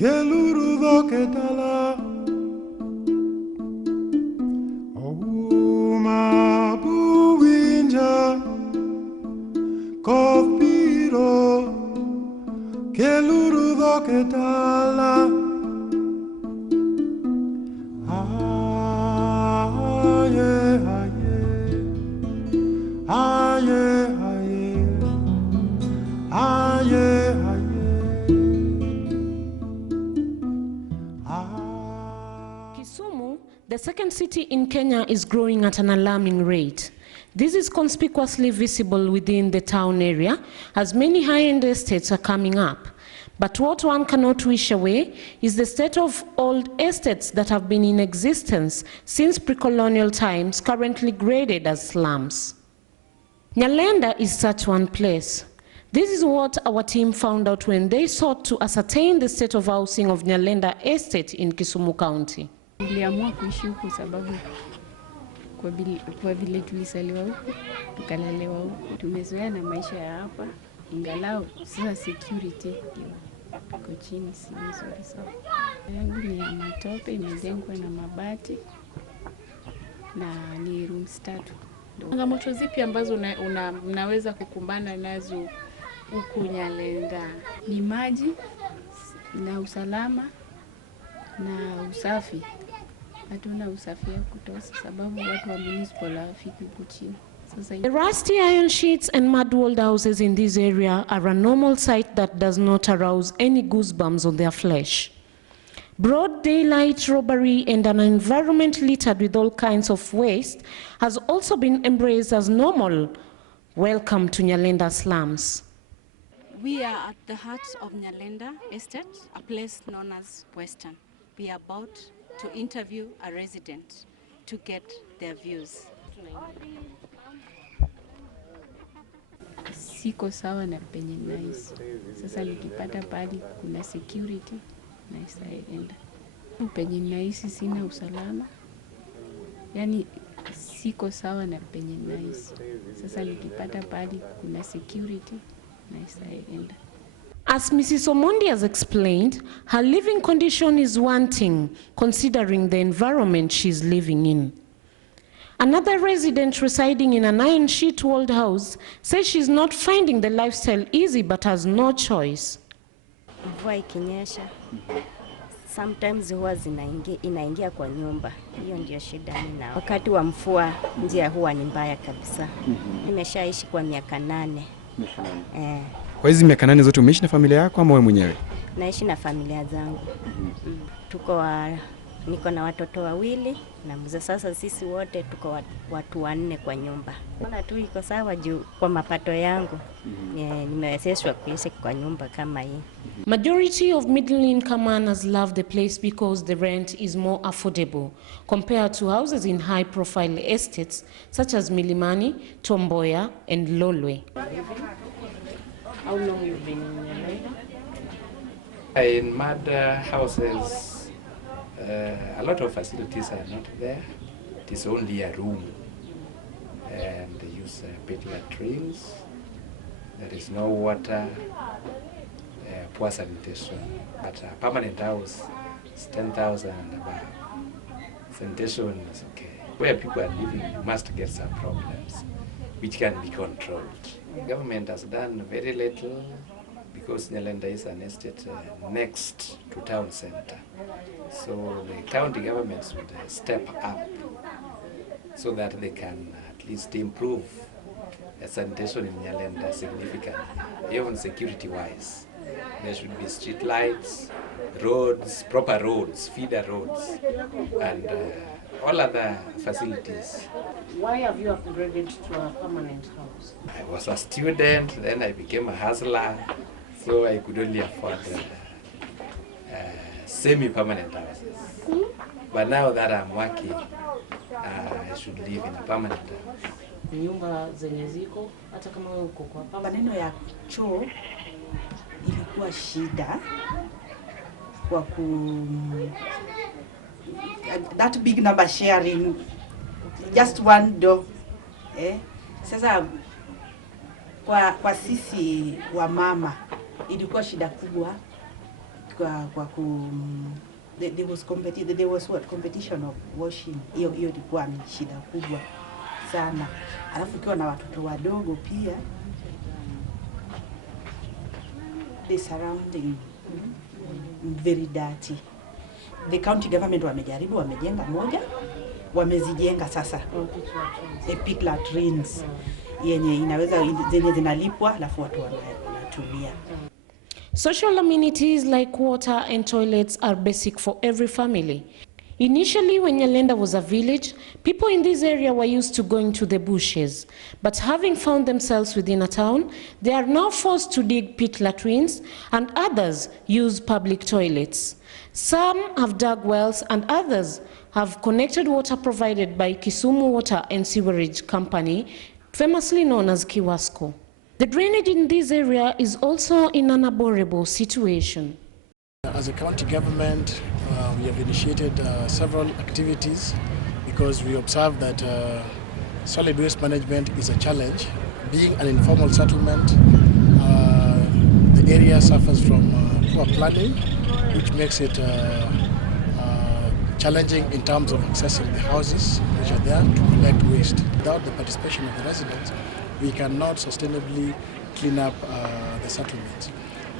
keluru ketala ma buinja kofiro keluru ketala Kisumu, the second city in Kenya, is growing at an alarming rate. This is conspicuously visible within the town area, as many high-end estates are coming up. But what one cannot wish away is the state of old estates that have been in existence since pre-colonial times, currently graded as slums. Nyalenda is such one place. This is what our team found out when they sought to ascertain the state of housing of Nyalenda Estate in Kisumu County. Niliamua kuishi huku sababu kwa vile tulisaliwa huku, tukalelewa huku. Tumezoea na maisha ya hapa, ingalau sasa security iko chini, si nzuri sana. Yangu ni ya matope, imejengwa na mabati na ni rooms 3. Changamoto zipi ambazo mnaweza kukumbana nazo huku Nyalenda? Ni maji na usalama na usafi. Hatuna usafi ya kutosha sababu watu wa municipal hawafiki huku chini. The rusty iron sheets and mud-walled houses in this area are a normal sight that does not arouse any goosebumps on their flesh. Broad daylight robbery and an environment littered with all kinds of waste has also been embraced as normal. Welcome to Nyalenda Slums. We are at the heart of Nyalenda Estate, a place known as Western. We are about to interview a resident to get their views. Siko sawa na penye nice. Sasa nikipata pali kuna security nice enda. Penye nice sina usalama. Yani siko sawa na penye nice. Sasa nikipata pali kuna security nice enda. As Mrs. Omondi has explained, her living condition is wanting considering the environment she's living in. Another resident residing in an iron sheet walled house says she's not finding the lifestyle easy but has no choice. Mvua ikinyesha, sometimes huwa inaingia kwa nyumba. Hiyo ndio shida nina. Wakati wa mvua njia huwa ni mbaya kabisa. Nimeshaishi kwa miaka 8. Kwa hizi miaka 8 zote umeishi na familia yako ama wewe mwenyewe? Naishi na familia zangu. Niko na watoto 2 na mzee. Sasa sisi wote tuko watu 4 kwa nyumba. Mbona tu iko sawa juu kwa mapato yangu. Nimewezeshwa kuishi kwa nyumba kama hii. Majority of middle income earners love the place because the rent is more affordable compared to houses in high profile estates such as Milimani, Tomboya and Lolwe. How long you've been in Nyalenda? In mud houses, a lot of facilities are not there. It is only a room, and they use pit latrines. There is no water, poor sanitation. But a permanent house is 10,000 and above. Sanitation is okay. Where people are living, you must get some problems, which can be controlled. The government has done very little because Nyalenda is an estate next to town center. So the county governments would step up so that they can at least improve sanitation in Nyalenda significantly, even security-wise. There should be street lights, roads, proper roads, feeder roads, and all other facilities. Why have you upgraded to a permanent house? I was a student, then I became a hustler, so I could only afford semi-permanent houses. But now that I'm working, I should live in a permanent house. Nyumba zenye ziko hata kama wewe uko kwa maneno ya choo ilikuwa shida kwa that big number sharing just one door. Sasa kwa sisi wa mama ilikuwa shida kubwa there was what competition of washing. Hiyo ilikuwa ni shida kubwa sana. Alafu ukiwa na watoto wadogo pia, the surrounding very dirty. The county government wamejaribu, wamejenga moja, wamezijenga sasa pit latrines yenye inaweza zenye zinalipwa alafu watu wanatumia. Social amenities like water and toilets are basic for every family. Initially, when Nyalenda was a village, people in this area were used to going to the bushes. But having found themselves within a town, they are now forced to dig pit latrines, and others use public toilets. Some have dug wells, and others have connected water provided by Kisumu Water and Sewerage Company, famously known as Kiwasco. The drainage in this area is also in an abhorrible situation. As a county government, we have initiated several activities because we observe that solid waste management is a challenge. Being an informal settlement, the area suffers from poor planning, which makes it challenging in terms of accessing the houses which are there to collect waste. Without the participation of the residents, we cannot sustainably clean up the settlements.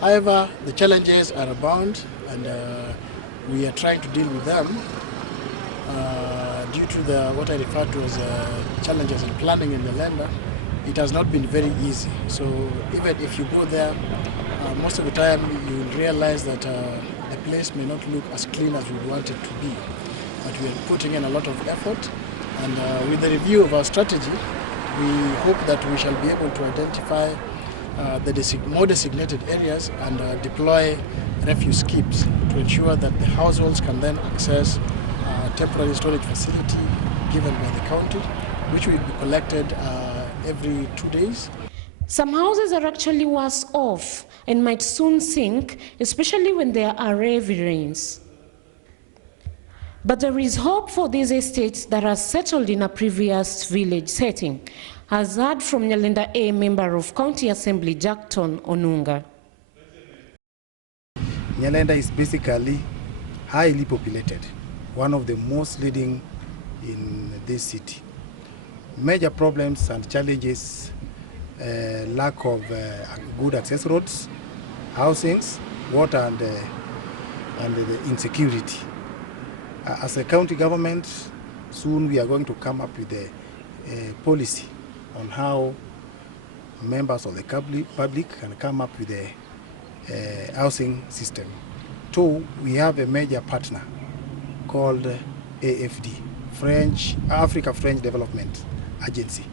However, the challenges are abound, and we are trying to deal with them due to what I refer to as challenges in planning in Nyalenda. It has not been very easy. So even if you go there, most of the time you will realize that the place may not look as clean as we want it to be. But we are putting in a lot of effort, and with the review of our strategy, we hope that we shall be able to identify the more designated areas and deploy refuse skips to ensure that the households can then access a temporary storage facility given by the county, which will be collected every 2 days. Some houses are actually worse off and might soon sink, especially when there are heavy rains. But there is hope for these estates that are settled in a previous village setting, as heard from Nyalenda A member of County Assembly Jackton Onunga. Nyalenda is basically highly populated, one of the most leading in this city. Major problems and challenges, lack of good access roads, housings, water and the insecurity. As a county government, soon we are going to come up with a policy on how members of the public can come up with a housing system. Two, we have a major partner called AFD, Africa French Development Agency,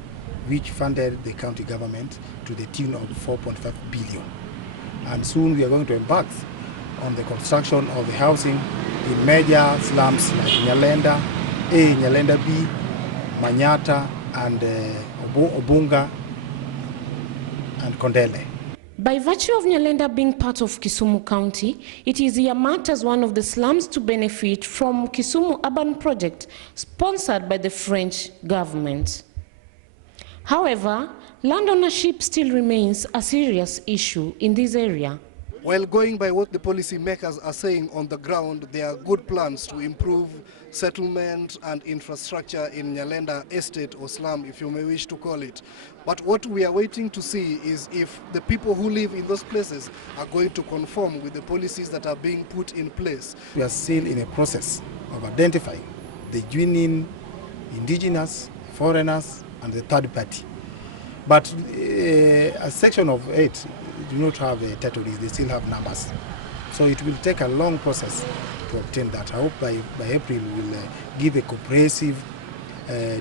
which funded the county government to the tune of 4.5 billion. And soon we are going to embark on the construction of the housing in major slums like Nyalenda A, Nyalenda B, Manyata, and Obunga and Kondele. By virtue of Nyalenda being part of Kisumu County, it is earmarked as one of the slums to benefit from Kisumu Urban Project, sponsored by the French government. However, land ownership still remains a serious issue in this area. While going by what the policy makers are saying on the ground, there are good plans to improve settlement and infrastructure in Nyalenda estate or slum, if you may wish to call it. But what we are waiting to see is if the people who live in those places are going to conform with the policies that are being put in place. We are still in a process of identifying the genuine indigenous, foreigners, and the third party. But a section of 8 do not have a title deed, they still have numbers. So it will take a long process to obtain that. I hope by April we will give a comprehensive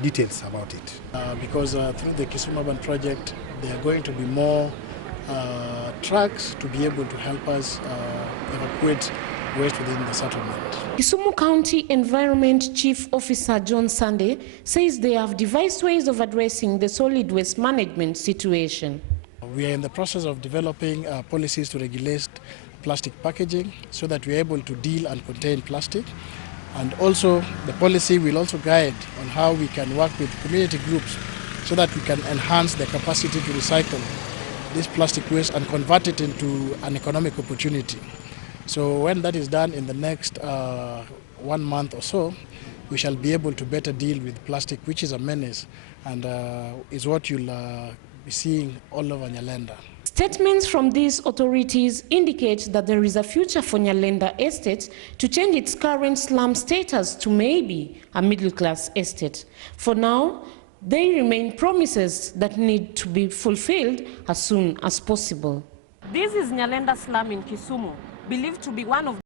details about it. Because through the Kisumu Urban Project, there are going to be more trucks to be able to help us evacuate waste within the settlement. Kisumu County Environment Chief Officer John Sunday says they have devised ways of addressing the solid waste management situation. We are in the process of developing policies to regulate plastic packaging so that we are able to deal and contain plastic. And also the policy will also guide on how we can work with community groups so that we can enhance the capacity to recycle this plastic waste and convert it into an economic opportunity. So when that is done in the next 1 month or so, we shall be able to better deal with plastic, which is a menace and is what you'll be seeing all over Nyalenda. Statements from these authorities indicate that there is a future for Nyalenda Estate to change its current slum status to maybe a middle-class estate. For now, they remain promises that need to be fulfilled as soon as possible. This is Nyalenda slum in Kisumu, believed to be one of